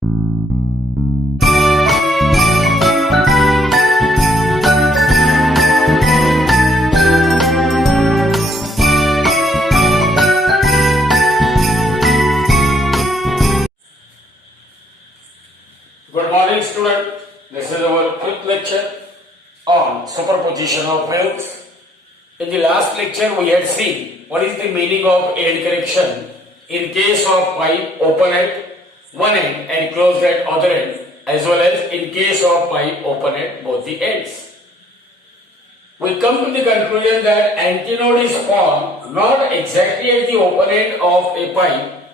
Good morning, student. This is our quick lecture on superposition of waves. In the last lecture, we had seen what is the meaning of end correction in case of pipe open at one end and closed at other end, as well as in case of pipe open at both the ends. We come to the conclusion that antinode is formed not exactly at the open end of a pipe,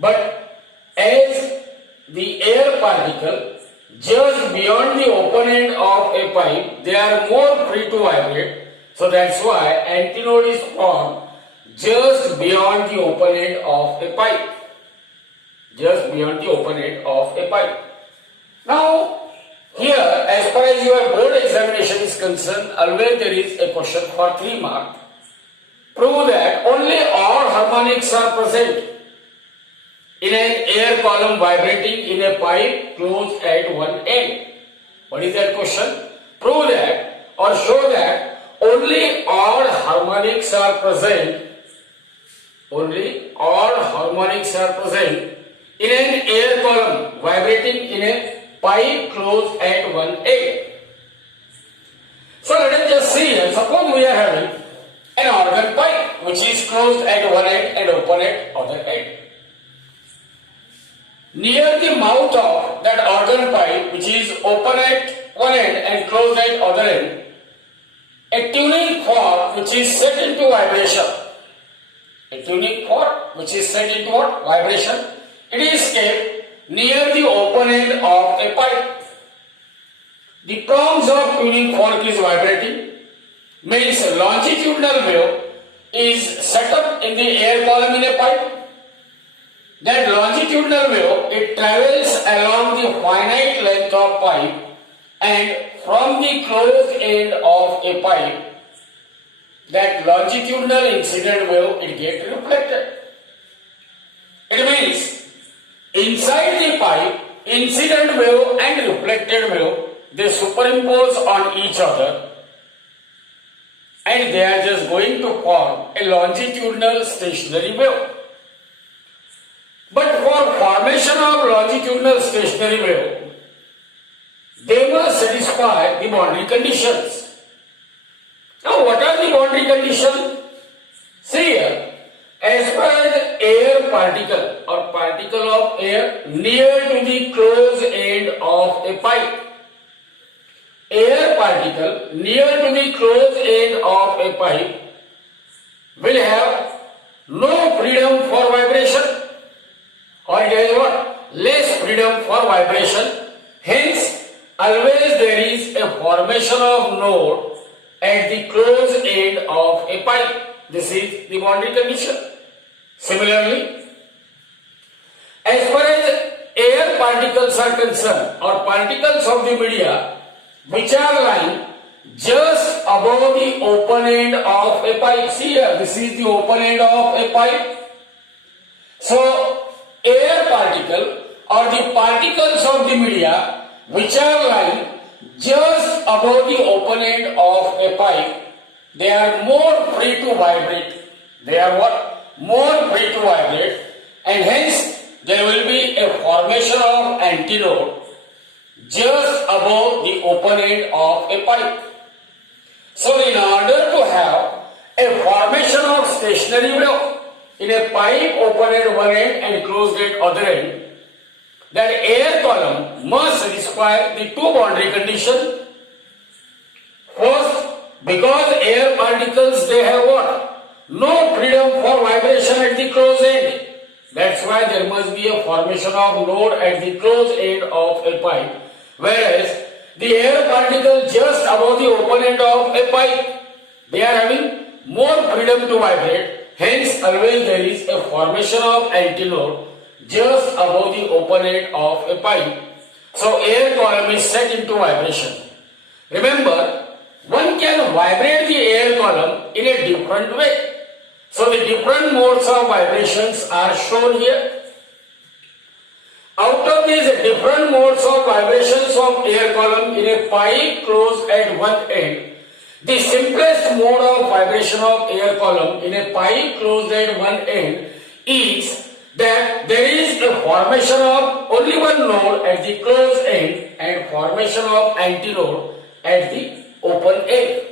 but as the air particle just beyond the open end of a pipe, they are more free to vibrate. So that's why antinode is formed just beyond the open end of a pipe. Just beyond the open end of a pipe. Now, here, as far as your board examination is concerned, always there is a question for 3 marks. Prove that only odd harmonics are present in an air column vibrating in a pipe closed at one end. What is that question? Prove that or show that only odd harmonics are present. Only odd harmonics are present in an air column vibrating in a pipe closed at one end. So let us just see here. Suppose we are having an organ pipe which is closed at one end and open at other end. Near the mouth of that organ pipe which is open at one end and closed at other end, a tuning fork which is set into vibration. A tuning fork which is set into what? Vibration. It is kept near the open end of a pipe. The prongs of tuning fork is vibrating, means longitudinal wave is set up in the air column in a pipe. That longitudinal wave, it travels along the finite length of pipe, and from the closed end of a pipe, that longitudinal incident wave, it gets reflected. It means inside the pipe, incident wave and reflected wave, they superimpose on each other, and they are just going to form a longitudinal stationary wave. But for formation of longitudinal stationary wave, they must satisfy the boundary conditions. Now, what are the boundary conditions? See here, as far as air particle or particle of air near to the closed end of a pipe, air particle near to the closed end of a pipe will have no freedom for vibration, or it has what? Less freedom for vibration. Hence, always there is a formation of node at the closed end of a pipe. This is the boundary condition. Similarly, as far as air particles are concerned, or particles of the media which are lying just above the open end of a pipe. See here, this is the open end of a pipe. So, air particle or the particles of the media which are lying just above the open end of a pipe, they are more free to vibrate. They are what? More free to vibrate, and hence there will be a formation of antinode just above the open end of a pipe. So in order to have a formation of stationary wave in a pipe open at one end and closed at other end, that air column must satisfy the two boundary conditions. First, because air particles, they have what? No freedom for vibration at the closed end. That's why there must be a formation of node at the closed end of a pipe. Whereas the air particles just above the open end of a pipe, they are having more freedom to vibrate. Hence, always there is a formation of antinode just above the open end of a pipe. So, air column is set into vibration. Remember, one can vibrate the air column in a different way. So, the different modes of vibrations are shown here. Out of these different modes of vibrations of air column in a pipe closed at one end, the simplest mode of vibration of air column in a pipe closed at one end is that there is a formation of only one node at the closed end and formation of antinode at the open end.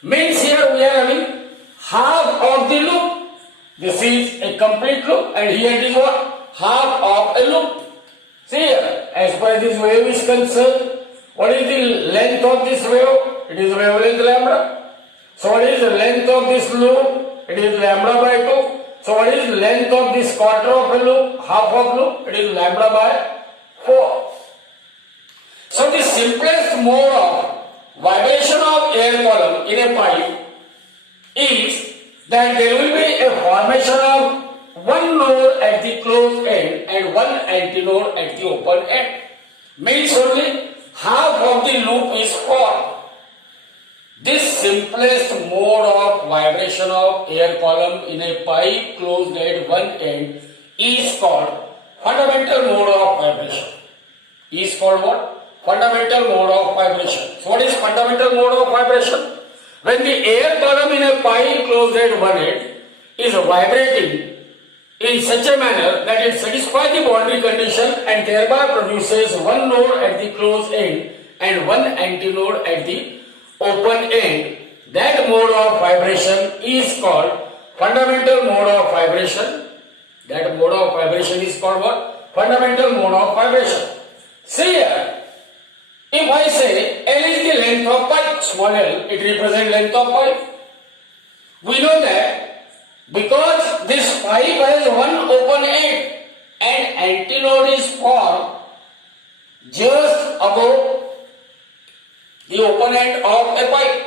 Means here we are having half of the loop. This is a complete loop and here it is what? Half of a loop. See here, as far as this wave is concerned, what is the length of this wave? It is wavelength lambda. So what is the length of this loop? It is lambda by 2. So what is the length of this quarter of a loop? Half of loop? It is lambda by 4. So the simplest mode of vibration of air column in a pipe is that there will be a formation of one node at the closed end and one antinode at the open end. Means only half of the loop is formed. This simplest mode of vibration of air column in a pipe closed at one end is called fundamental mode of vibration. Is called what? Fundamental mode of vibration. So what is fundamental mode of vibration? When the air column in a pipe closed at one end is vibrating in such a manner that it satisfies the boundary condition and thereby produces one node at the closed end and one antinode at the open end, that mode of vibration is called fundamental mode of vibration. That mode of vibration is called what? Fundamental mode of vibration. See here, if I say L is the length of pipe, small l, it represents length of pipe. We know that because this pipe has one open end and antinode is formed just above the open end of a pipe.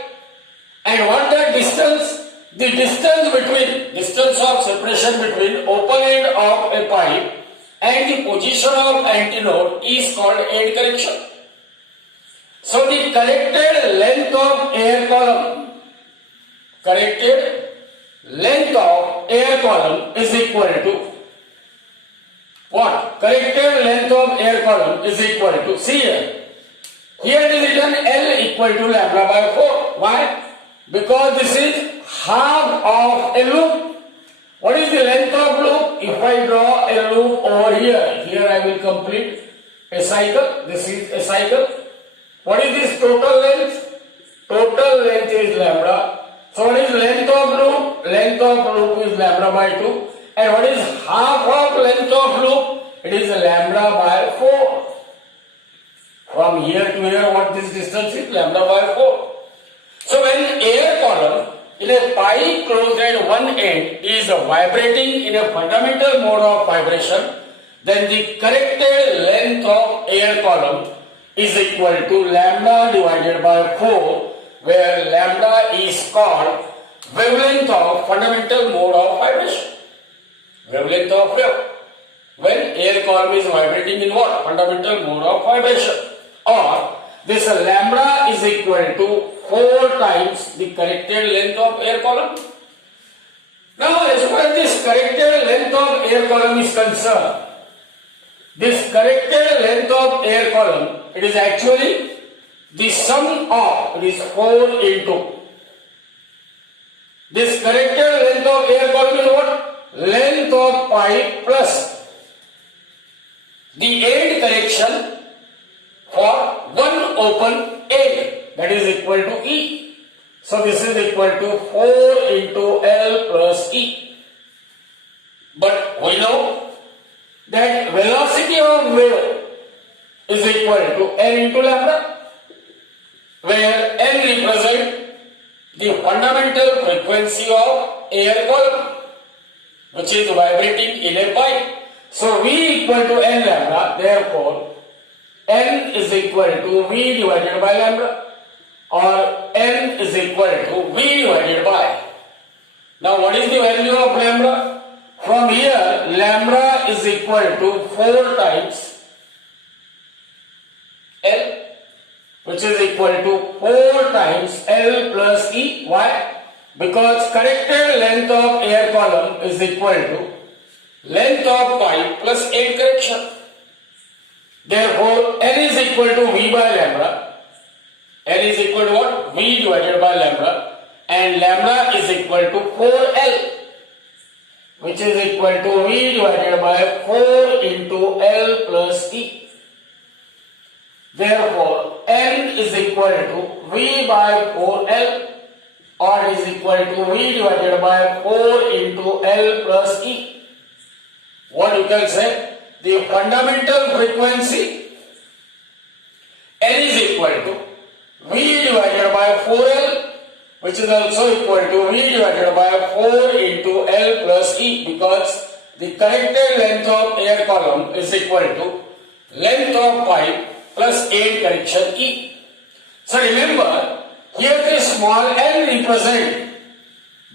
And what that distance? The distance of separation between open end of a pipe and the position of antinode is called end correction. So the corrected length of air column is equal to what? Corrected length of air column is equal to, see here. Here it is written L equal to lambda by 4. Why? Because this is half of a loop. What is the length of loop? If I draw a loop over here, here I will complete a cycle. This is a cycle. What is this total length? Total length is lambda. So what is length of loop? Length of loop is lambda by 2. And what is half of length of loop? It is lambda by 4. From here to here, what this distance is? Lambda by 4. So when air column in a pipe closed at one end is vibrating in a fundamental mode of vibration, then the corrected length of air column is equal to lambda divided by 4, where lambda is called wavelength of fundamental mode of vibration. Wavelength of wave. When air column is vibrating in what? Fundamental mode of vibration. Or this lambda is equal to 4 times the corrected length of air column. Now as far as this corrected length of air column is concerned, this corrected length of air column, it is actually the sum of, it is 4 into. This corrected length of air column is what? Length of pipe plus the end correction for one open end, that is equal to E. So this is equal to 4 into L plus E. But we know that velocity of wave is equal to N into lambda, where N represents the fundamental frequency of air column, which is vibrating in a pipe. So V equal to N lambda, therefore N is equal to V divided by lambda, or N is equal to V divided by. Now what is the value of lambda? From here, lambda is equal to 4 times L, which is equal to 4 times L plus E. Why? Because corrected length of air column is equal to length of pipe plus end correction. Therefore, N is equal to V by lambda. N is equal to what? V divided by lambda. And lambda is equal to 4L, which is equal to V divided by 4 into L plus E. Therefore, N is equal to V by 4L, or is equal to V divided by 4 into L plus E. What you can say? The fundamental frequency N is equal to V divided by 4L, which is also equal to V divided by 4 into L plus E, because the corrected length of air column is equal to length of pipe plus air correction E. So remember, here the small n represent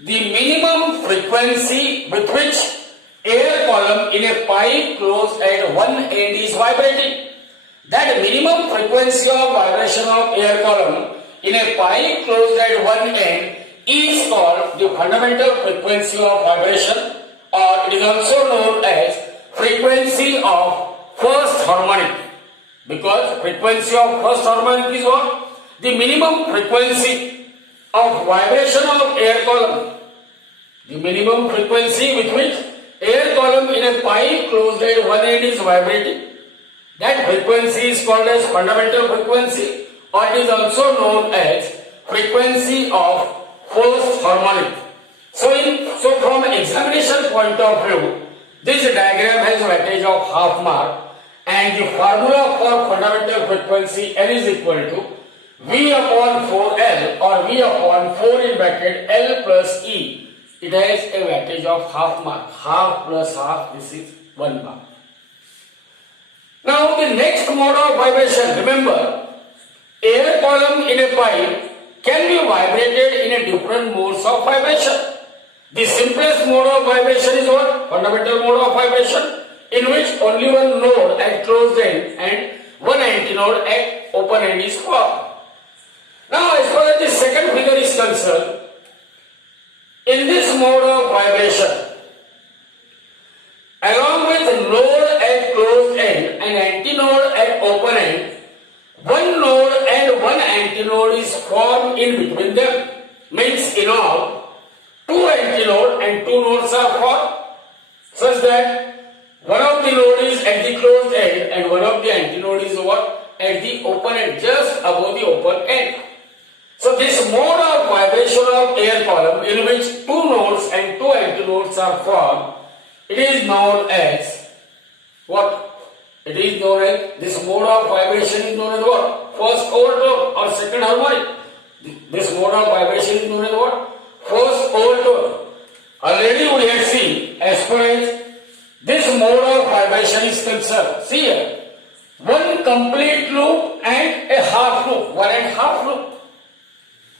the minimum frequency with which air column in a pipe closed at one end is vibrating. That minimum frequency of vibration of air column in a pipe closed at one end is called the fundamental frequency of vibration, or it is also known as frequency of first harmonic, because frequency of first harmonic is what? The minimum frequency of vibration of air column. The minimum frequency with which air column in a pipe closed at one end is vibrating. That frequency is called as fundamental frequency, or it is also known as frequency of first harmonic. So from examination point of view, this diagram has weightage of half mark, and the formula for fundamental frequency N is equal to V upon 4L, or V upon 4 in bracket L plus E. It has a weightage of half mark. Half plus half, this is 1 mark. Now the next mode of vibration, remember, air column in a pipe can be vibrated in a different modes of vibration. The simplest mode of vibration is what? Fundamental mode of vibration, in which only one node at closed end and one antinode at open end is formed. Now as far as the second figure is concerned, in this mode of vibration, along with node at closed end and antinode at open end, one node and one antinode is formed in between them. Means in all, two antinode and two nodes are formed, such that one of the node is at the closed end and one of the antinode is what? At the open end, just above the open end. So this mode of vibration of air column, in which two nodes and two antinodes are formed, it is known as what? It is known as, this mode of vibration is known as what? First overtone or second harmonic. This mode of vibration is known as what? First overtone. Already we have seen, as far as this mode of vibration is concerned, see here, one complete loop and a half loop, 1.5 loop.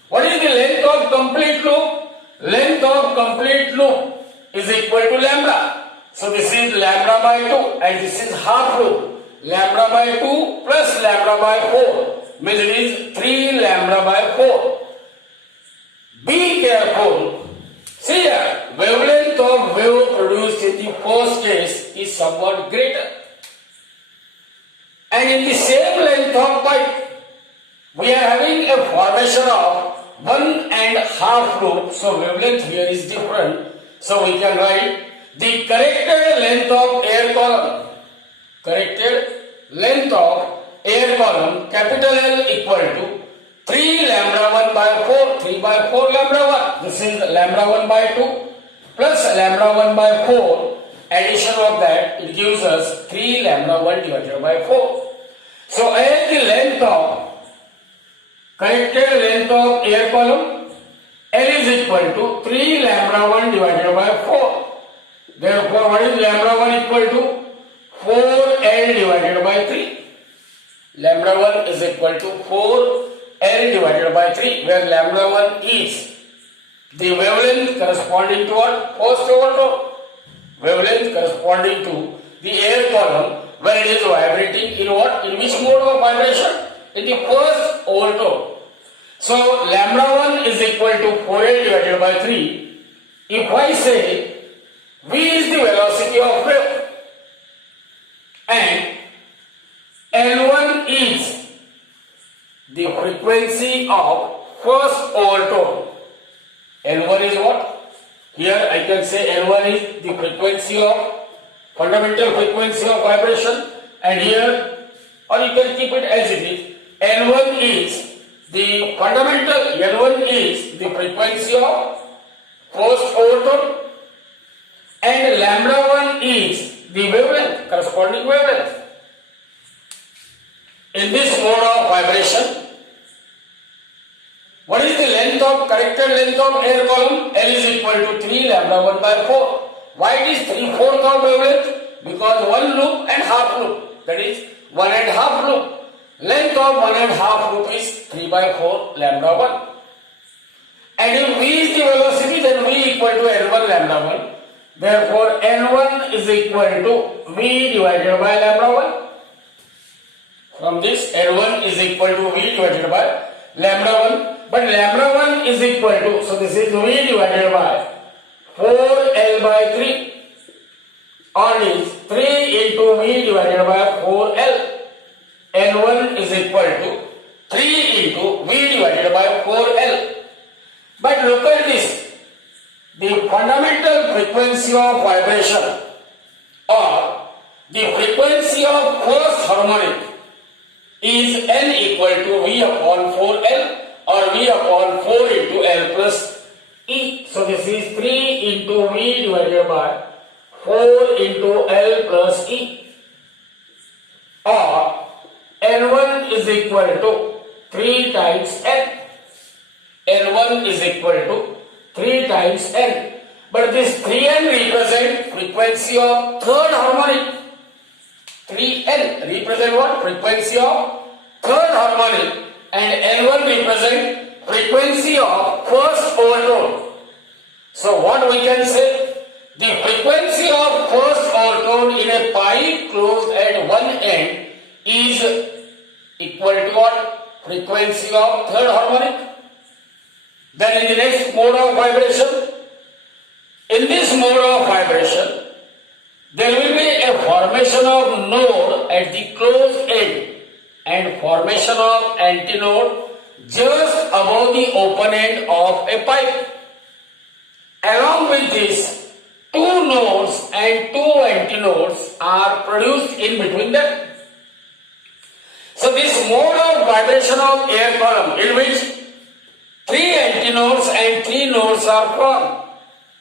What is the length of complete loop? Length of complete loop is equal to lambda. So this is lambda by 2 and this is half loop. Lambda by 2 plus lambda by 4 means it is 3 lambda by 4. Be careful. See here, wavelength of wave produced in the first case is somewhat greater. And in the same length of pipe, we are having a formation of 1.5 loop, so wavelength here is different. So we can write the corrected length of air column. Corrected length of air column, capital L, equal to 3 lambda 1 by 4, 3 by 4 lambda 1. This is lambda 1 by 2 plus lambda 1 by 4. Addition of that, it gives us 3 lambda 1 divided by 4. So as the length of corrected length of air column, L is equal to 3 lambda 1 divided by 4. Therefore, what is lambda 1 equal to? 4L divided by 3. Lambda 1 is equal to 4L divided by 3, where lambda 1 is the wavelength corresponding to what? First overtone. Wavelength corresponding to the air column when it is vibrating in what? In which mode of vibration? In the first overtone. So lambda 1 is equal to 4L divided by 3. If I say V is the velocity of wave and frequency of first overtone. N1 is what? Here I can say N1 is the frequency of fundamental frequency of vibration, and here, or you can keep it as it is, N1 is the fundamental, N1 is the frequency of first overtone, and lambda 1 is the wavelength, corresponding wavelength. In this mode of vibration, what is the length of, corrected length of air column? L is equal to 3 lambda 1 by 4. Why it is 3/4 of wavelength? Because one loop and half loop, that is 1 and half loop. Length of 1 and half loop is 3/4 lambda 1. And if V is the velocity, then V equal to N1 lambda 1. Therefore, N1 is equal to V divided by lambda 1. From this, N1 is equal to V divided by lambda 1. But lambda 1 is equal to, so this is V divided by 4L by 3. Or is 3 into V divided by 4L. N1 is equal to 3 into V divided by 4L. But look at this. The fundamental frequency of vibration, or the frequency of first harmonic, is N equal to V upon 4L, or V upon 4 into L plus E. So this is 3 into V divided by 4 into L plus E. Or N1 is equal to 3 times N. N1 is equal to 3 times N. But this 3N represents frequency of third harmonic. 3N represent what? Frequency of third harmonic, and N1 represent frequency of first overtone. So what we can say? The frequency of first overtone in a pipe closed at one end is equal to what? Frequency of third harmonic. Then in the next mode of vibration, in this mode of vibration, there will be a formation of node at the closed end and formation of antinode just above the open end of a pipe. Along with this, two nodes and two antinodes are produced in between them. So this mode of vibration of air column, in which three antinodes and three nodes are formed,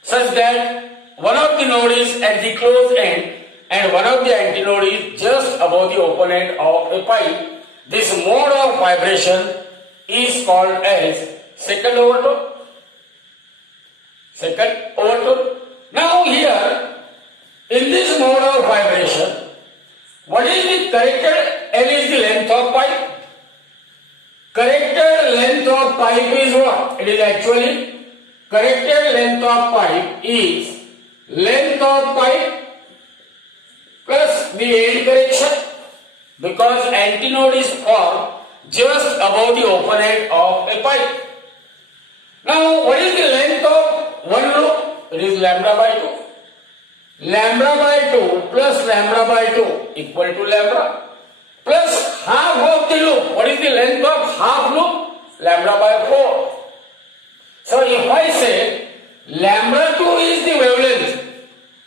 such that one of the node is at the closed end and one of the antinode is just above the open end of a pipe. This mode of vibration is called as second overtone. Second overtone. Now here, in this mode of vibration, what is the corrected? L is the length of pipe. Corrected length of pipe is what? It is actually, corrected length of pipe is length of pipe plus the end correction, because antinode is formed just above the open end of a pipe. Now what is the length of one loop? It is lambda by 2. Lambda by 2 plus lambda by 2 equal to lambda, plus half of the loop. What is the length of half loop? Lambda by 4. So if I say lambda 2 is the wavelength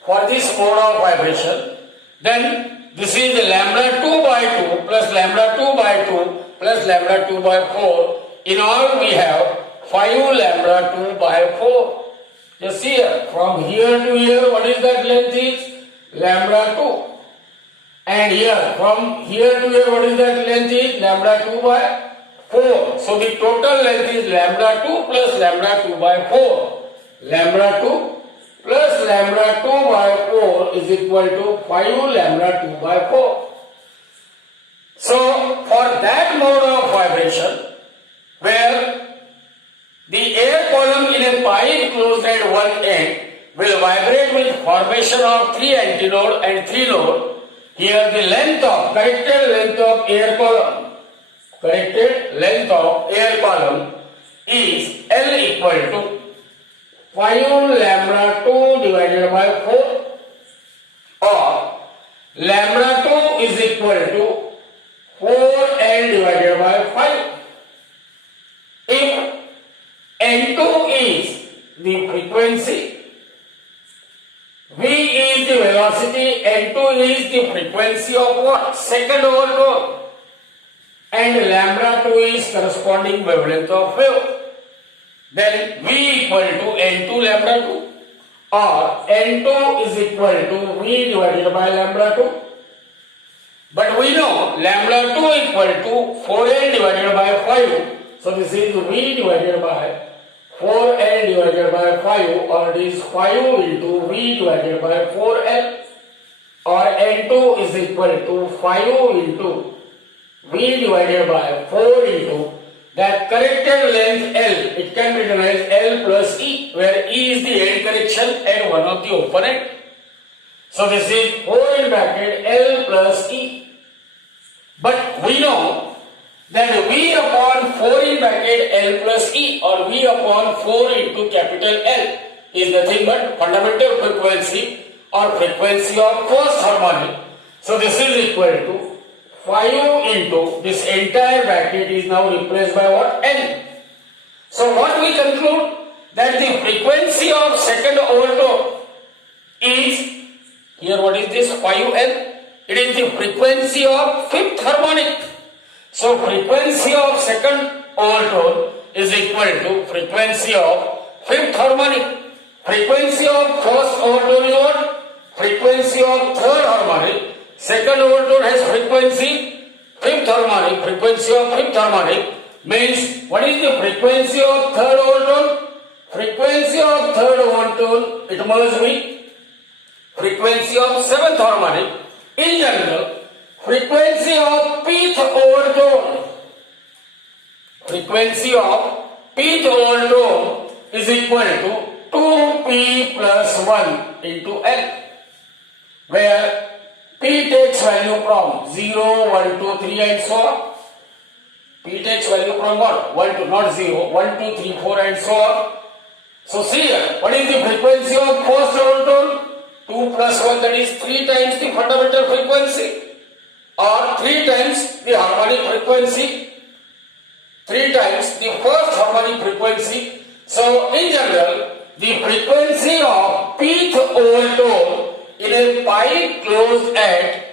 for this mode of vibration, then this is the lambda 2 by 2 plus lambda 2 by 2 plus lambda 2 by 4. In all we have 5 lambda 2 by 4. Just see here, from here to here, what is that length is? Lambda 2. And here, from here to here, what is that length is? Lambda 2 by 4. So the total length is lambda 2 plus lambda 2 by 4. Lambda 2 plus lambda 2 by 4 is equal to 5 lambda 2 by 4. So for that mode of vibration, where the air column in a pipe closed at one end will vibrate with formation of three antinode and three node, here the length of, corrected length of air column, corrected length of air column is L equal to 5 lambda 2 divided by 4, or lambda 2 is equal to 4L divided by 5. V is the velocity, N2 is the frequency of what? Second overtone. And lambda 2 is corresponding wavelength of wave. Then V equal to N2 lambda 2 or N2 is equal to V divided by lambda 2. But we know lambda 2 equal to 4L divided by 5. So this is V divided by 4L divided by 5, or it is 5 into V divided by 4L, or N2 is equal to 5 into V divided by 4 into that corrected length L. It can be written as L plus E, where E is the end correction and one of the open end. So this is 4 in bracket L plus E. But we know that V upon 4 in bracket L plus E, or V upon 4 into capital L, is nothing but fundamental frequency or frequency of first harmonic. So this is equal to 5 into this entire bracket is now replaced by what? N. So what we conclude? That the frequency of second overtone is, here what is this? 5N. It is the frequency of fifth harmonic. So frequency of second overtone is equal to frequency of fifth harmonic. Frequency of first overtone is what? Frequency of third harmonic. Second overtone has frequency fifth harmonic. Frequency of fifth harmonic means what is the frequency of third overtone? Frequency of third overtone, it must be frequency of seventh harmonic. In general, frequency of pth overtone, frequency of pth overtone is equal to 2p plus 1 into n, where p takes value from 0, 1, 2, 3 and so on. P takes value from what? 1 to not 0, 1, 2, 3, 4 and so on. So see here, what is the frequency of first overtone? 2 plus 1, that is 3 times the fundamental frequency, or 3 times the harmonic frequency, 3 times the first harmonic frequency. So in general, the frequency of pth overtone in a pipe closed at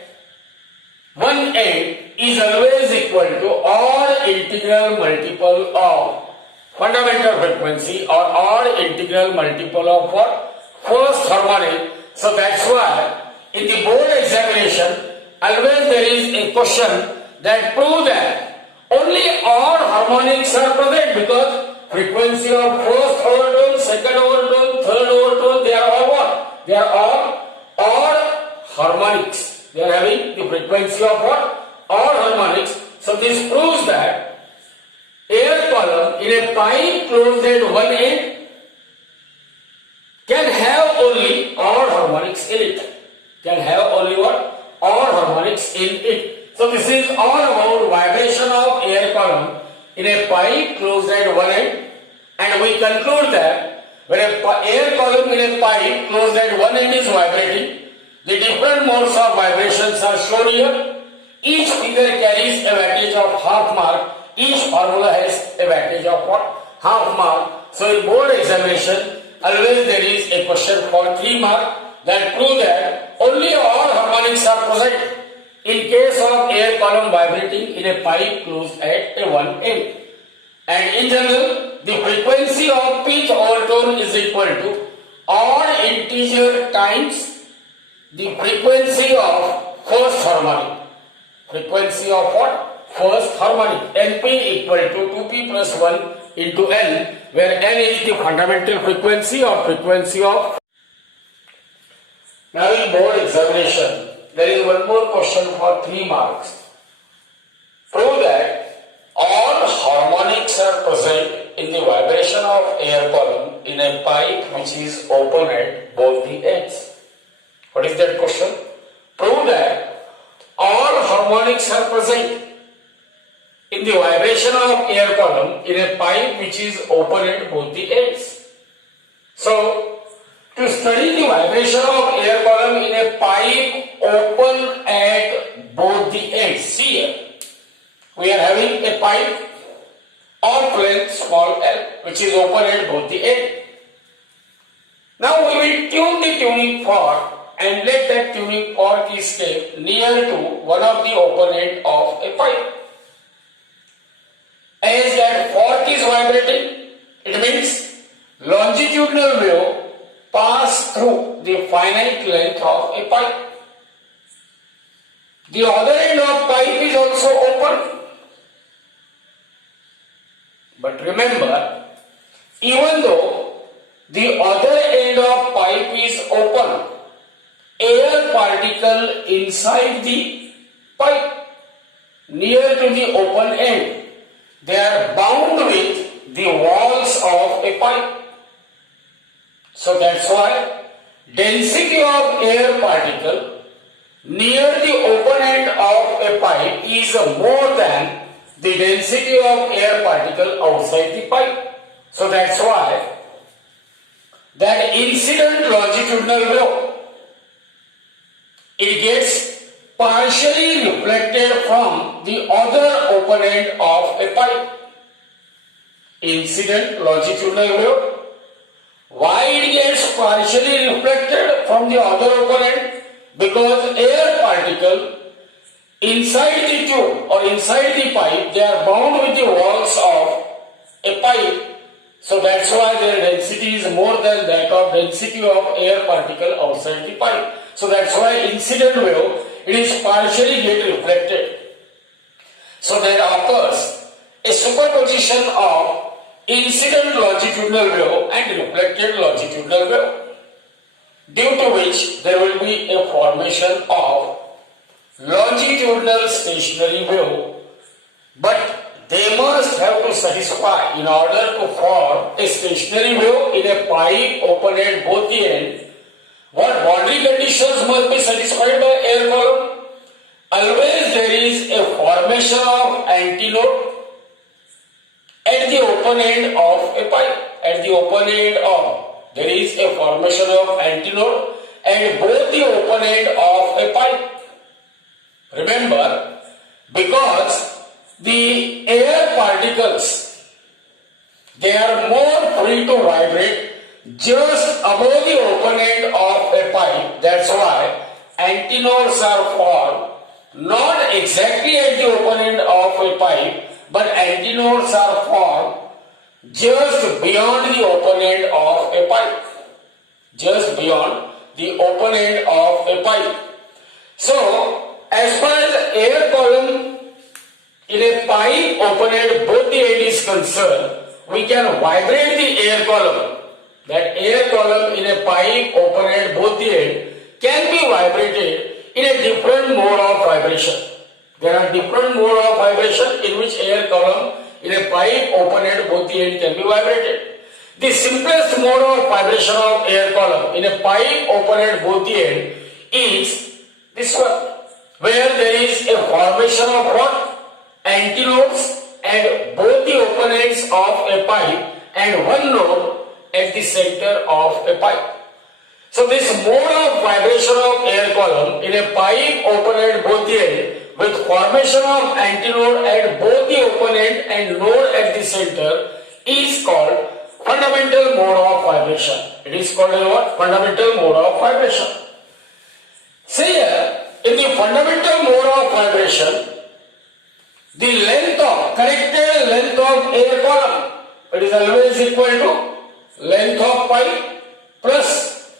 one end is always equal to odd integral multiple of fundamental frequency, or odd integral multiple of what? First harmonic. So that's why in the board examination always there is a question that prove that only odd harmonics are present, because frequency of first overtone, second overtone, third overtone, they are all what? They are all odd harmonics. They are having the frequency of what? Odd harmonics. So this proves that air column in a pipe closed at one end can have only odd harmonics in it. Can have only what? Odd harmonics in it. So this is all about vibration of air column in a pipe closed at one end, and we conclude that when an air column in a pipe closed at one end is vibrating, the different modes of vibrations are shown here. Each figure carries a wattage of half mark. Each formula has a wattage of what? Half mark. So in board examination, always there is a question for 3 mark that prove that only odd harmonics are present in case of air column vibrating in a pipe closed at a one end. And in general, the frequency of pth overtone is equal to odd integer times the frequency of first harmonic. Frequency of what? First harmonic. Np equal to 2p plus 1 into n, where n is the fundamental frequency or frequency of. Now in board examination, there is one more question for 3 marks. Prove that all harmonics are present in the vibration of air column in a pipe which is open at both the ends. What is that question? Prove that all harmonics are present in the vibration of air column in a pipe which is open at both the ends. So, to study the vibration of air column in a pipe open at both the ends, see here, we are having a pipe of length small l which is open at both the ends. Now we will tune the tuning fork and let that tuning fork is kept near to one of the open end of a pipe. As that fork is vibrating, it means longitudinal wave pass through the finite length of a pipe. The other end of pipe is also open. But remember, even though the other end of pipe is open, air particle inside the pipe near to the open end, they are bound with the walls of a pipe. So that's why density of air particle near the open end of a pipe is more than the density of air particle outside the pipe. So that's why that incident longitudinal wave, it gets partially reflected from the other open end of a pipe. Incident longitudinal wave. Why it gets partially reflected from the other open end? Because air particle inside the tube or inside the pipe, they are bound with the walls of a pipe. So that's why their density is more than that of density of air particle outside the pipe. So that's why incident wave, it is partially get reflected. So there occurs a superposition of incident longitudinal wave and reflected longitudinal wave, due to which there will be a formation of longitudinal stationary wave, but they must have to satisfy in order to form a stationary wave in a pipe open at both the ends. What boundary conditions must be satisfied by air column? Always there is a formation of antinode at the open end of a pipe. At the open end of, there is a formation of antinode at both the open end of a pipe. Remember, because the air particles, they are more free to vibrate just above the open end of a pipe. That's why antinodes are formed not exactly at the open end of a pipe, but antinodes are formed just beyond the open end of a pipe. Just beyond the open end of a pipe. So, as far as the air column in a pipe open at both the end is concerned, we can vibrate the air column. That air column in a pipe open at both the end can be vibrated in a different mode of vibration. There are different mode of vibration in which air column in a pipe open at both the end can be vibrated. The simplest mode of vibration of air column in a pipe open at both the end is this one, where there is a formation of what? Antinodes at both the open ends of a pipe and one node at the center of a pipe. So this mode of vibration of air column in a pipe open at both the end with formation of antinode at both the open end and node at the center is called fundamental mode of vibration. It is called what? Fundamental mode of vibration. See here, in the fundamental mode of vibration, the length of, corrected length of air column, it is always equal to length of pipe plus.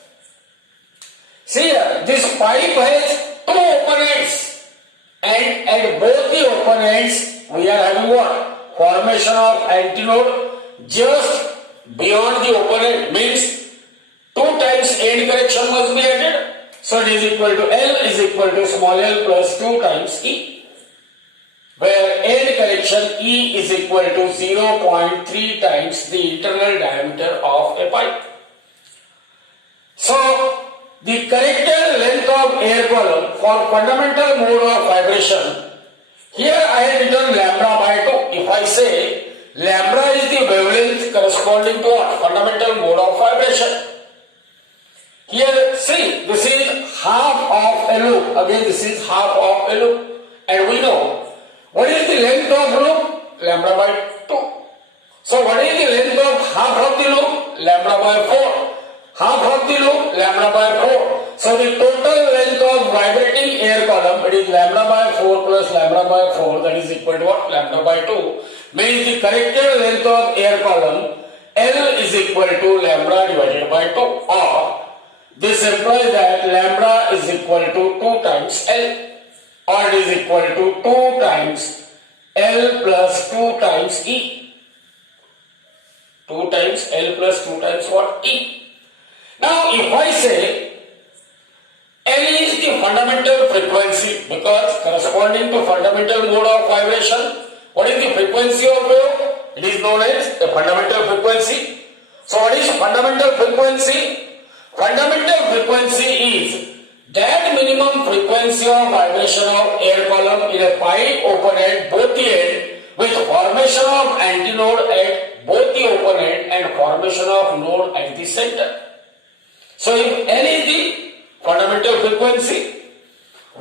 See here, this pipe has two open ends, and at both the open ends we are having what? Formation of antinode just beyond the open end, means 2 times end correction must be added. So it is equal to L is equal to small l plus 2 times E, where end correction E is equal to 0.3 times the internal diameter of a pipe. So the corrected length of air column for fundamental mode of vibration, here I have written lambda by 2. If I say lambda is the wavelength corresponding to what? Fundamental mode of vibration. Here, see, this is half of a loop. Again, this is half of a loop. And we know, what is the length of loop? Lambda by 2. So, what is the length of half of the loop? Lambda by 4. half of the loop lambda by 4. So the total length of vibrating air column, it is lambda by 4 plus lambda by 4, that is equal to what? Lambda by 2. Means the corrected length of air column L is equal to lambda divided by 2, or this implies that lambda is equal to 2 times L, or it is equal to 2 times L plus 2 times E. 2 times L plus 2 times what? E. Now if I say L is the fundamental frequency, because corresponding to fundamental mode of vibration, what is the frequency of wave? It is known as the fundamental frequency. So what is fundamental frequency? Fundamental frequency is that minimum frequency of vibration of air column in a pipe open at both the end with formation of antinode at both the open end and formation of node at the center. So if N is the fundamental frequency,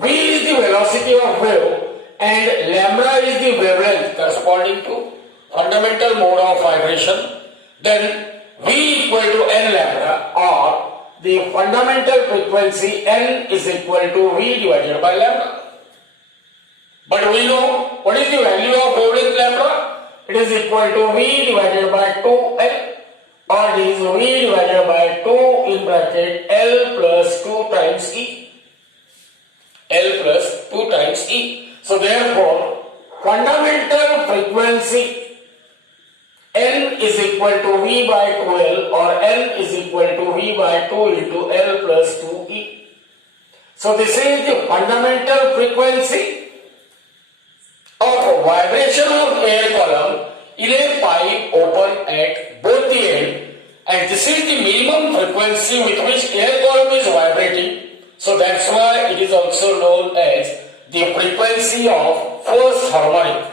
V is the velocity of wave, and lambda is the wavelength corresponding to fundamental mode of vibration, then V equal to N lambda, or the fundamental frequency N is equal to V divided by lambda. But we know what is the value of wavelength lambda? It is equal to V divided by 2L, or it is V divided by 2 in bracket L plus 2 times E. L plus 2 times E. So therefore, fundamental frequency N is equal to V by 2L, or N is equal to V by 2 into L plus 2E. So this is the fundamental frequency of vibration of air column in a pipe open at both the end, and this is the minimum frequency with which air column is vibrating. So that's why it is also known as the frequency of first harmonic.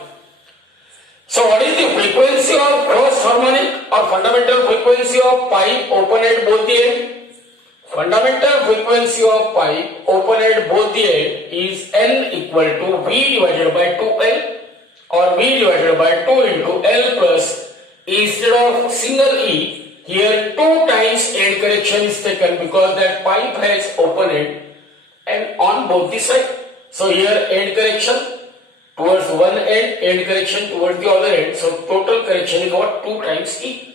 So what is the frequency of first harmonic or fundamental frequency of pipe open at both the end? Fundamental frequency of pipe open at both the end is N equal to V divided by 2L, or V divided by 2 into L plus, instead of single E, here 2 times end correction is taken because that pipe has open end and on both the sides. So here end correction towards one end correction towards the other end. So total correction is what? 2 times E.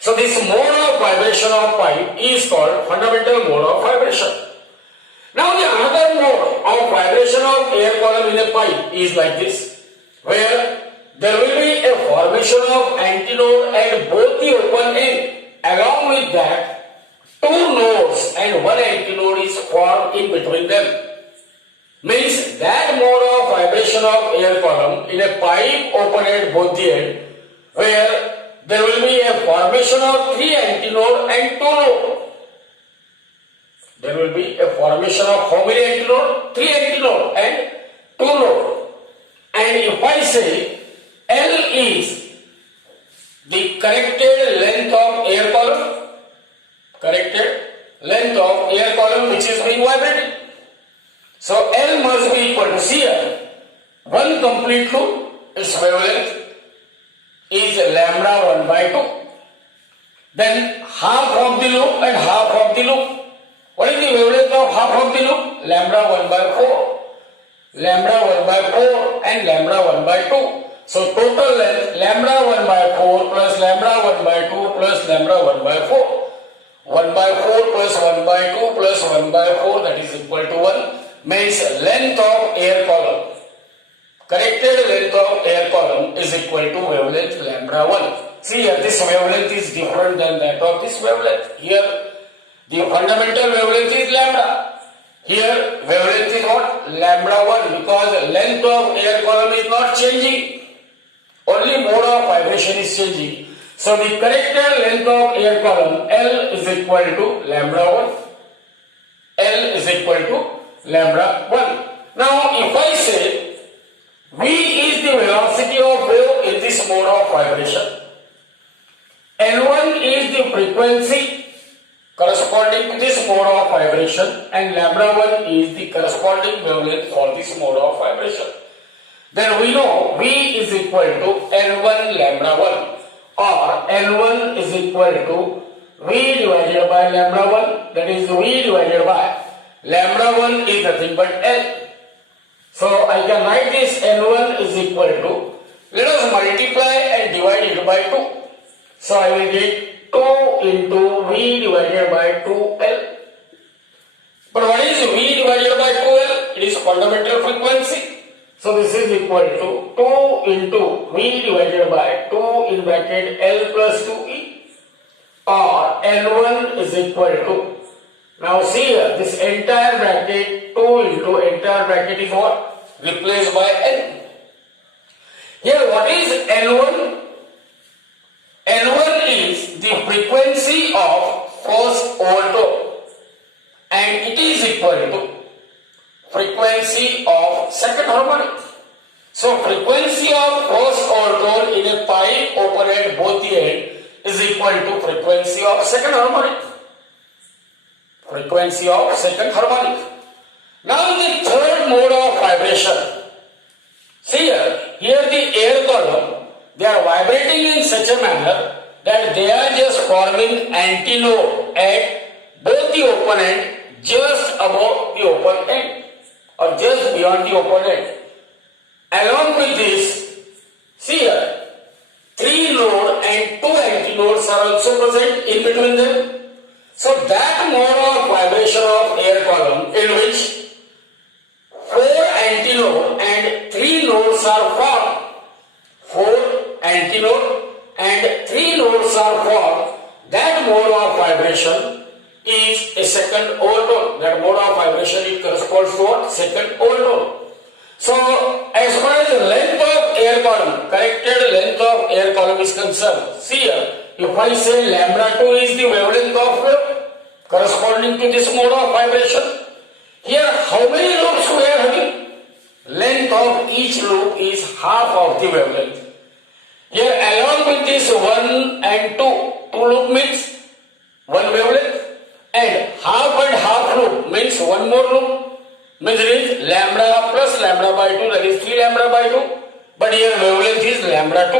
So this mode of vibration of pipe is called fundamental mode of vibration. Now the another mode of vibration of air column in a pipe is like this, where there will be a formation of antinode at both the open end. Along with that, 2 nodes and 1 antinode is formed in between them. Means that mode of vibration of air column in a pipe open at both the end, where there will be a formation of 3 antinode and 2 node. There will be a formation of how many antinode? 3 antinode and 2 node. And if I say L is the corrected length of air column, which is being vibrated. So L must be equal to here. One complete loop, its wavelength is lambda 1 by 2. Then half of the loop and half of the loop. What is the wavelength of half of the loop? Lambda 1 by 4. Lambda 1 by 4 and lambda 1 by 2. So total length lambda 1 by 4 plus lambda 1 by 2 plus lambda 1 by 4. 1 by 4 plus 1 by 2 plus 1 by 4, that is equal to 1. Means length of air column. Corrected length of air column is equal to wavelength lambda 1. See here, this wavelength is different than that of this wavelength. Here the fundamental wavelength is lambda. Here wavelength is what? Lambda 1, because length of air column is not changing. Only mode of vibration is changing. So the corrected length of air column L is equal to lambda 1. L is equal to lambda 1. Now if I say V is the velocity of wave in this mode of vibration, N1 is the frequency corresponding to this mode of vibration, and lambda 1 is the corresponding wavelength for this mode of vibration, then we know V is equal to N1 lambda 1, or N1 is equal to V divided by lambda 1, that is V divided by lambda 1 is nothing but L. So I can write this L1 is equal to, let us multiply and divide it by 2. So I will get 2 into V divided by 2L. But what is V divided by 2L? It is fundamental frequency. So this is equal to 2 into V divided by 2 in bracket L plus 2E, or L1 is equal to, now see here, this entire bracket 2 into entire bracket is what? Replaced by N. Here what is L1? L1 is the frequency of first overtone, and it is equal to frequency of second harmonic. So frequency of first overtone in a pipe open at both the ends is equal to frequency of second harmonic. Frequency of second harmonic. Now the third mode of vibration. See here the air column, they are vibrating in such a manner that they are just forming antinode at both the open end, just above the open end, or just beyond the open end. Along with this, see here, 3 node and 2 antinodes are also present in between them. So that mode of vibration of air column in which 4 antinode and 3 nodes are formed, 4 antinode and 3 nodes are formed, that mode of vibration is a second overtone. That mode of vibration, it corresponds to what? Second overtone. So as far as the length of air column, corrected length of air column is concerned, see here, if I say lambda 2 is the wavelength of wave corresponding to this mode of vibration, here how many loops we are having? Length of each loop is half of the wavelength. Here along with this 1 and 2 loop means 1 wavelength, and half loop means 1 more loop, means it is lambda plus lambda by 2, that is 3 lambda by 2, but here wavelength is lambda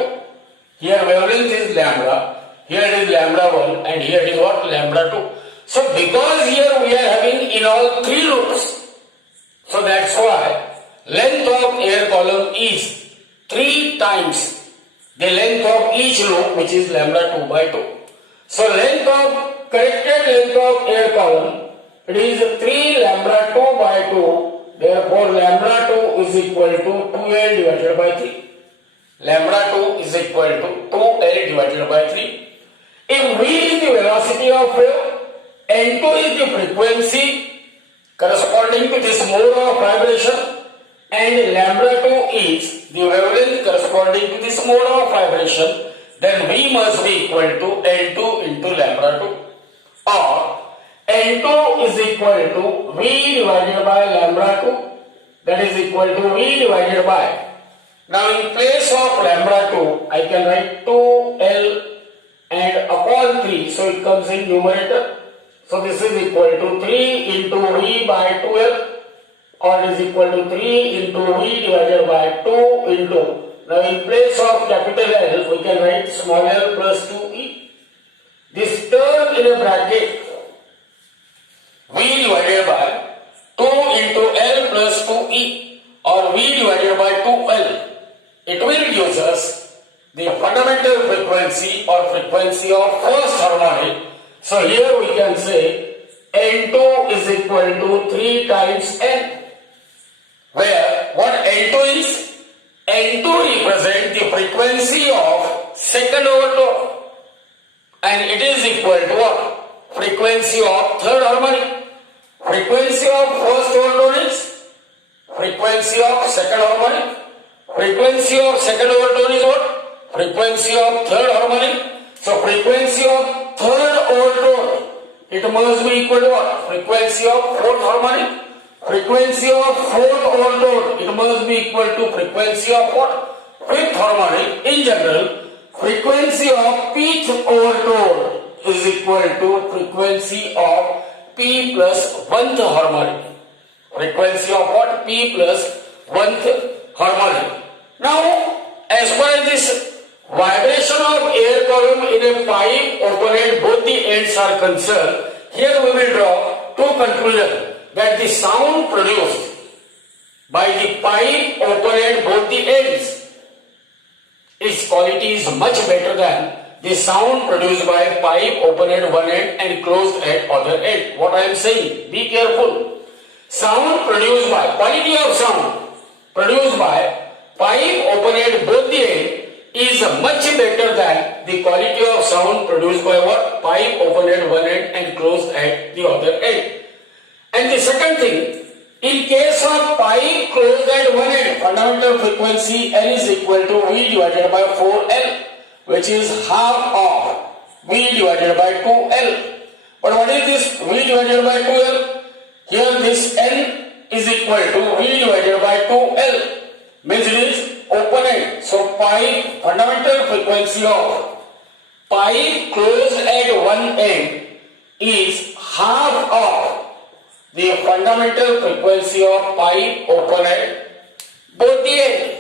2. Here wavelength is lambda, here it is lambda 1, and here it is what? Lambda 2. So because here we are having in all 3 loops, so that's why length of air column is 3 times the length of each loop, which is lambda 2 by 2. So corrected length of air column, it is 3 lambda 2 by 2, therefore lambda 2 is equal to 2L divided by 3. Lambda 2 is equal to 2L divided by 3. If V is the velocity of wave, N2 is the frequency corresponding to this mode of vibration, and lambda 2 is the wavelength corresponding to this mode of vibration, then V must be equal to N2 into lambda 2, or N2 is equal to V divided by lambda 2, that is equal to V divided by, now in place of lambda 2 I can write 2L and upon 3, so it comes in numerator. So this is equal to 3 into V by 2L, or it is equal to 3 into V divided by 2 into, now in place of capital L we can write small l plus 2E. This term in a bracket, V divided by 2 into L plus 2E, or V divided by 2L, it will give us the fundamental frequency or frequency of first harmonic. So here we can say N2 is equal to 3 times N, where what N2 is? N2 represents the frequency of second overtone, and it is equal to what? Frequency of third harmonic. Frequency of first overtone is frequency of second harmonic. Frequency of second overtone is what? Frequency of third harmonic. So frequency of third overtone, it must be equal to what? Frequency of fourth harmonic. Frequency of fourth overtone, it must be equal to frequency of what? Fifth harmonic. In general, frequency of pth overtone is equal to frequency of P plus 1th harmonic. Frequency of what? P plus 1th harmonic. Now, as far as this vibration of air column in a pipe open at both the ends are concerned, here we will draw two conclusions, that the sound produced by the pipe open at both the ends, its quality is much better than the sound produced by pipe open at one end and closed at other end. What I am saying, be careful. Sound produced by, quality of sound produced by pipe open at both the ends is much better than the quality of sound produced by what? Pipe open at one end and closed at the other end. And the second thing, in case of pipe closed at one end, fundamental frequency N is equal to V divided by 4L, which is half of V divided by 2L. But what is this V divided by 2L? Here this N is equal to V divided by 2L, means it is open end. So pipe, fundamental frequency of pipe closed at one end is half of the fundamental frequency of pipe open at both the ends.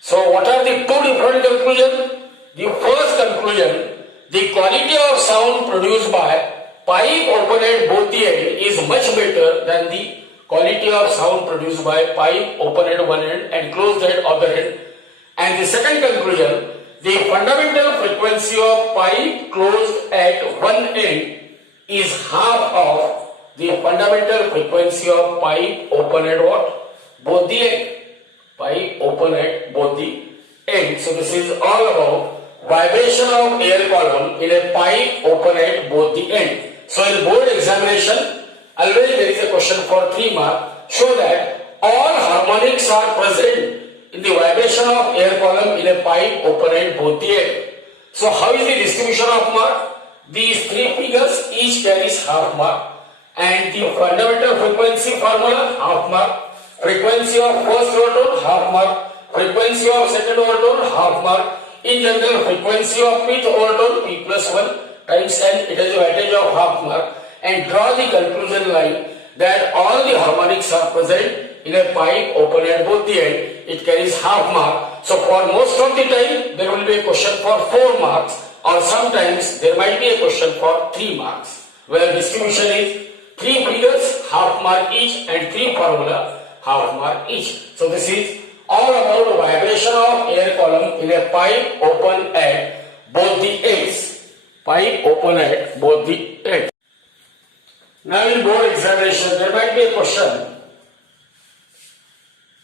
So what are the two different conclusions? The first conclusion, the quality of sound produced by pipe open at both the ends is much better than the quality of sound produced by pipe open at one end and closed at other end. And the second conclusion, the fundamental frequency of pipe closed at one end is half of the fundamental frequency of pipe open at what? Both the end. Pipe open at both the ends. So this is all about vibration of air column in a pipe open at both the ends. So in board examination, always there is a question for 3 marks. Show that all harmonics are present in the vibration of air column in a pipe open at both the ends. So how is the distribution of mark? These three figures each carries half mark, and the fundamental frequency formula half mark, frequency of first overtone half mark, frequency of second overtone half mark, in general frequency of fifth overtone P plus 1 times N, it has a weightage of half mark, and draw the conclusion line that all the harmonics are present in a pipe open at both the end. It carries half mark. So for most of the time there will be a question for 4 marks, or sometimes there might be a question for 3 marks, where distribution is 3 figures half mark each and 3 formula half mark each. So this is all about vibration of air column in a pipe open at both the ends. Pipe open at both the ends. Now in board examination there might be a question,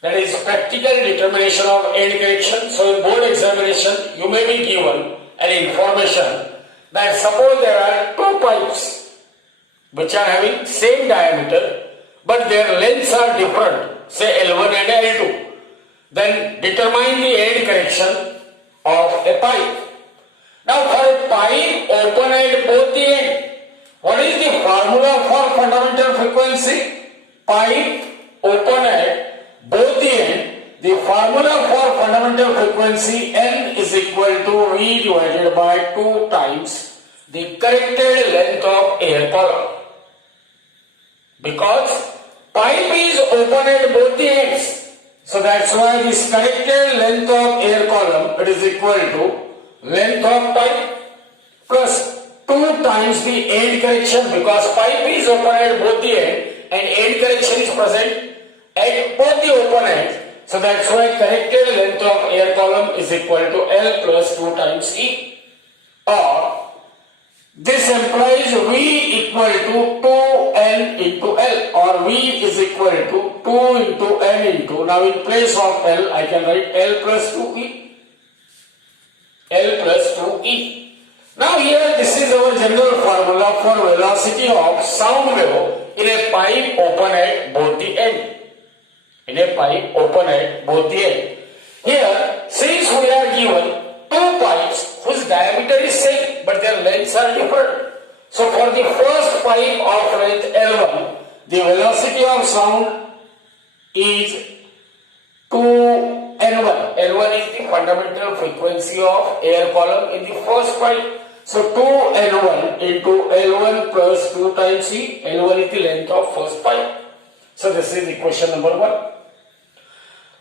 that is practical determination of end correction. So in board examination you may be given an information that suppose there are 2 pipes which are having same diameter but their lengths are different, say L1 and L2. Then determine the end correction of a pipe. Now for a pipe open at both the ends, what is the formula for fundamental frequency? Pipe open at both the ends, the formula for fundamental frequency N is equal to V divided by 2 times the corrected length of air column. Because pipe is open at both the ends, so that's why this corrected length of air column, it is equal to length of pipe plus 2 times the end correction, because pipe is open at both the ends and end correction is present at both the open ends. So that's why corrected length of air column is equal to L plus 2 times E. Or this implies V equal to 2N into L, or V is equal to 2 into N into, now in place of L I can write L plus 2E. L plus 2E. Now here this is our general formula for velocity of sound wave in a pipe open at both the ends. In a pipe open at both the ends. Here, since we are given 2 pipes whose diameter is same but their lengths are different. So for the first pipe of length L1, the velocity of sound is 2N1. N1 is the fundamental frequency of air column in the first pipe. So 2N1 into L1 plus 2 times C. L1 is the length of first pipe. So this is equation number 1.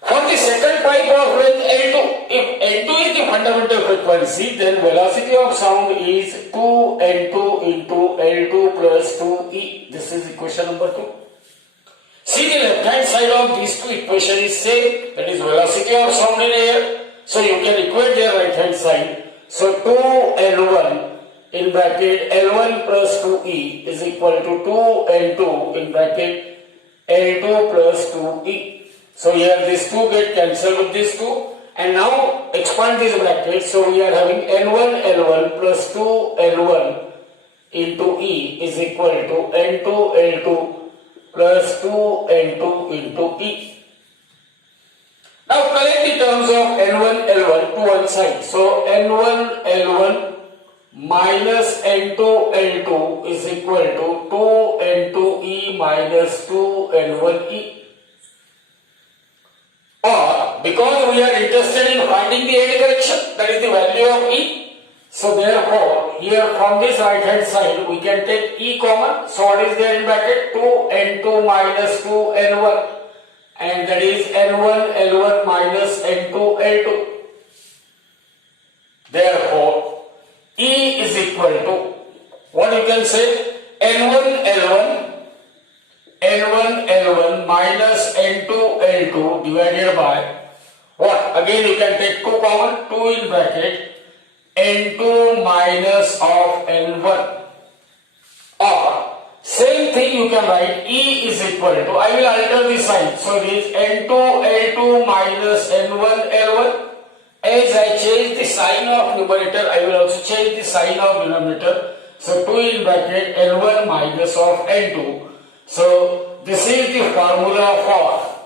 For the second pipe of length L2. If N2 is the fundamental frequency, then velocity of sound is 2N2 into L2 plus 2E. This is equation number 2. See, the left hand side of these two equations is same, that is velocity of sound in air. So you can equate their right hand side. So 2L1 in bracket L1 plus 2E is equal to 2L2 in bracket L2 plus 2E. So here these two get cancelled with these two, and now expand this bracket. So we are having N1 L1 plus 2 L1 into E is equal to N2 L2 plus 2 N2 into E. Now collect the terms of N1 L1 to one side. So N1 L1 minus N2 L2 is equal to 2 N2 E minus 2 N1 E. Or, because we are interested in finding the end correction, that is the value of E. So therefore, here from this right hand side, we can take E common. So what is there in bracket? 2N2 minus 2N1. And that is N1 L1 minus N2 L2. Therefore, E is equal to, what you can say? N1 L1 minus N2 L2 divided by what? Again you can take 2 common, 2 in bracket N2 minus of N1. Or same thing you can write E is equal to, I will alter the sign. So it is N2 L2 minus N1 L1. As I change the sign of numerator, I will also change the sign of denominator. So 2 in bracket N1 minus of N2. So this is the formula for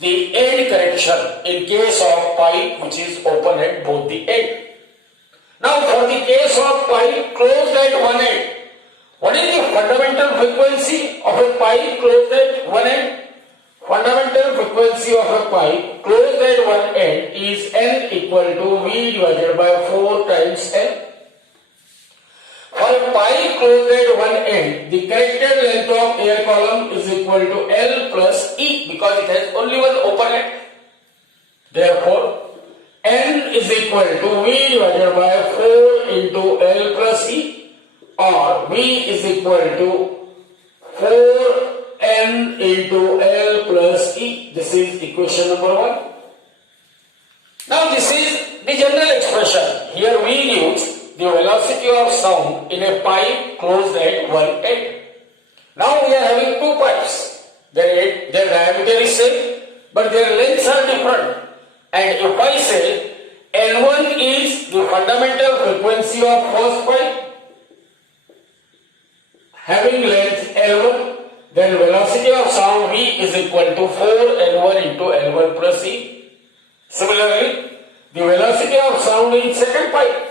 the end correction in case of pipe which is open at both the end. Now for the case of pipe closed at one end, what is the fundamental frequency of a pipe closed at one end? Fundamental frequency of a pipe closed at one end is N equal to V divided by 4 times N. For a pipe closed at one end, the corrected length of air column is equal to L plus E because it has only one open end. Therefore, N is equal to V divided by 4 into L plus E, or V is equal to 4N into L plus E. This is equation number 1. Now this is the general expression. Here we use the velocity of sound in a pipe closed at one end. Now we are having two pipes. Their diameter is same, but their lengths are different. And if I say N1 is the fundamental frequency of first pipe, having length L1, then velocity of sound V is equal to 4N1 into L1 plus E. Similarly, the velocity of sound in second pipe,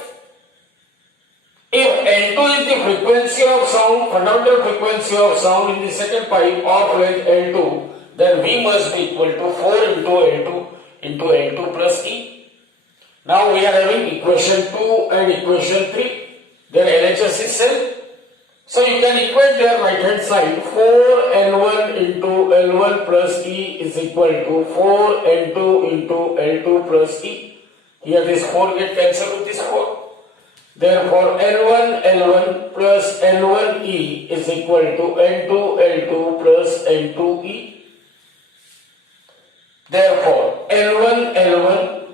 if N2 is the frequency of sound, fundamental frequency of sound in the second pipe of length L2, then V must be equal to 4 into L2 into L2 plus E. Now we are having equation 2 and equation 3. Their LHS is same. So you can equate their right hand side. 4N1 into L1 plus E is equal to 4N2 into L2 plus E. Here this 4 get cancelled with this 4. Therefore, N1 L1 plus N1 E is equal to N2 L2 plus N2 E. Therefore, N1 L1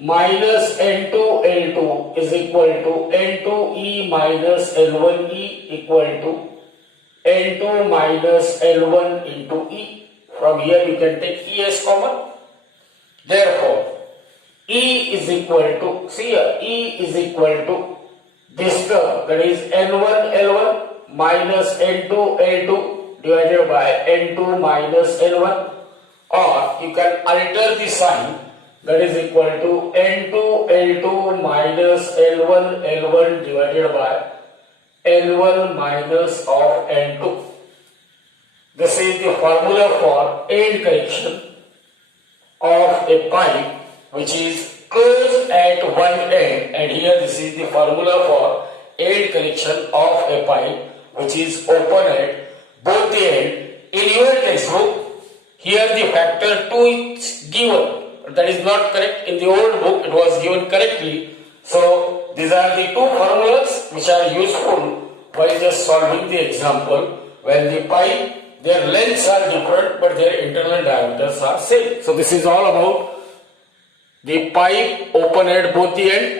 minus N2 L2 is equal to N2 E minus L1 E equal to N2 minus L1 into E. From here you can take E as common. Therefore, E is equal to, see here, E is equal to this term, that is N1 L1 minus N2 L2 divided by N2 minus L1, or you can alter the sign, that is equal to N2 L2 minus L1 L1 divided by L1 minus of N2. This is the formula for end correction of a pipe which is closed at one end, and here this is the formula for end correction of a pipe which is open at both the end. In your textbook, here the factor 2 is given. but that is not correct. In the old book it was given correctly. So these are the two formulas which are useful while just solving the example. When the pipe, their lengths are different but their internal diameters are same. So this is all about the pipe, open at both the end.